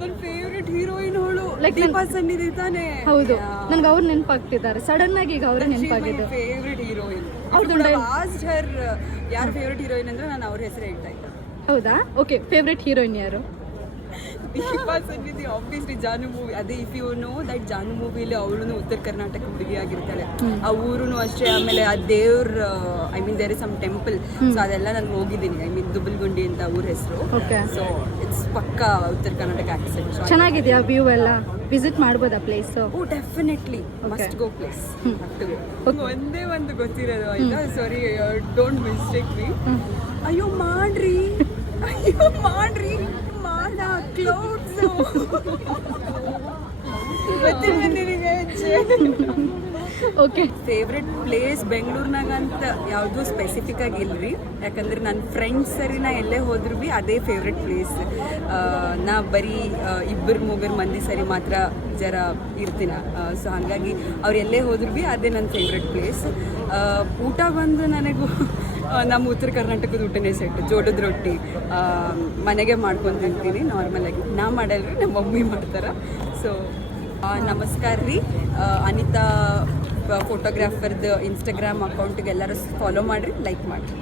ನನ್ನ favourite heroine ಅವಳು Like Deepa ಸನ್ನಿಧಿ ತಾನೆ. ಹೌದು, ನನ್ಗೆ ಅವ್ರು ನೆನಪಾಗ್ತಿದ್ದಾರೆ ಸಡನ್ ಆಗಿ. ಈಗ ಅವ್ರು ನೆನಪಾಗಿದೆ. Favourite heroine. ಆಸ್ಡ್ ಹರ್ ಯಾರು ಫೇವರಿಟ್ ಹೀರೋಯಿನ್ ಅಂದ್ರೆ ನಾನು ಅವ್ರ ಹೆಸರು ಹೇಳ್ತಾ ಇದ್ದೆ. ಹೌದಾ? ಓಕೆ, ಫೇವ್ರೆಟ್ ಹೀರೋಯಿನ್ ಯಾರು? ದೀಪಾ ಸನ್ನಿಧಿ ಆಬ್ವಿಯಸ್ಲಿ. ಜಾನು ಮೂವಿ ಅದೇ, ಇಫ್ ಯು ನೋ ದಟ್ ಜಾನು ಮೂವಿಲಿ ಅವಳು ಉತ್ತರ ಕರ್ನಾಟಕ ಹುಡುಗಿ ಆಗಿರ್ತಾಳೆ. ಆ ಊರು ಅಷ್ಟೇ. ಆಮೇಲೆ ಆ ದೇವ್ರ I mean there is some temple, so ಅದೆಲ್ಲ ನಾನು ಹೋಗಿದ್ದೀನಿ. ಐ ಮೀನ್ ದುಬಲ್ಗುಂಡಿ ಅಂತ ಊರ ಹೆಸರು. ಸೊ ಇಟ್ಸ್ ಪಕ್ಕಾ ಉತ್ತರ ಕರ್ನಾಟಕ ಆಕ್ಸೆಂಟ್. ಚೆನ್ನಾಗಿದೆಯಾ ವ್ಯೂ ಎಲ್ಲ? ವಿಸಿಟ್ ಮಾಡ್ಬೋದಾ ಪ್ಲೇಸ್? ಓ ಡೆಫಿನೆಟ್ಲಿ ಮಸ್ಟ್ ಗೋ ಪ್ಲೇಸ್. ಒಂದೇ ಒಂದು ಗೊತ್ತಿರೋದು ಆಯ್ತಾ, ಸಾರಿ ಡೋಂಟ್ ಮಿಸ್ಟೇಕ್ ಮೀ. ಅಯ್ಯೋ ಮಾಡ್ರಿ ಮಾಡ ಕ್ಲೌಡ್ಸ್ ಗೊತ್ತಿಲ್ಲ ನಿನಗೆ. ಓಕೆ, ಫೇವ್ರೆಟ್ ಪ್ಲೇಸ್ ಬೆಂಗಳೂರಿನಾಗ ಅಂತ ಯಾವುದು ಸ್ಪೆಸಿಫಿಕ್ ಆಗಿ ಇಲ್ರಿ. ಯಾಕಂದ್ರೆ ನನ್ನ ಫ್ರೆಂಡ್ಸ್ ಸರಿ ನಾ ಎಲ್ಲೇ ಹೋದ್ರು ಭೀ ಅದೇ ಫೇವ್ರೆಟ್ ಪ್ಲೇಸ್. ನಾ ಬರೀ ಇಬ್ಬರು ಮೂಗರು ಮಂದಿ ಸರಿ ಮಾತ್ರ ಜರ ಇರ್ತೀನಿ. ಸೊ ಹಾಗಾಗಿ ಅವ್ರು ಎಲ್ಲೇ ಹೋದ್ರು ಭೀ ಅದೇ ನನ್ನ ಫೇವ್ರೆಟ್ ಪ್ಲೇಸ್. ಊಟ ಬಂದು ನನಗೂ ನಮ್ಮ ಉತ್ತರ ಕರ್ನಾಟಕದ ಊಟನೇ ಸೆಟ್. ಜೋಳದ ರೊಟ್ಟಿ ಮನೆಗೆ ಮಾಡ್ಕೊಂಡು ತಿಂತೀನಿ ನಾರ್ಮಲಾಗಿ. ನಾ ಮಾಡಲ್ರಿ, ನಮ್ಮ ಮಮ್ಮಿ ಮಾಡ್ತಾರೆ. ಸೊ ನಮಸ್ಕಾರ ರೀ. ಅನಿತಾ ಫೋಟೋಗ್ರಾಫರ್ದು ಇನ್ಸ್ಟಾಗ್ರಾಮ್ ಅಕೌಂಟಿಗೆ ಎಲ್ಲರೂ ಫಾಲೋ ಮಾಡಿರಿ, ಲೈಕ್ ಮಾಡಿರಿ.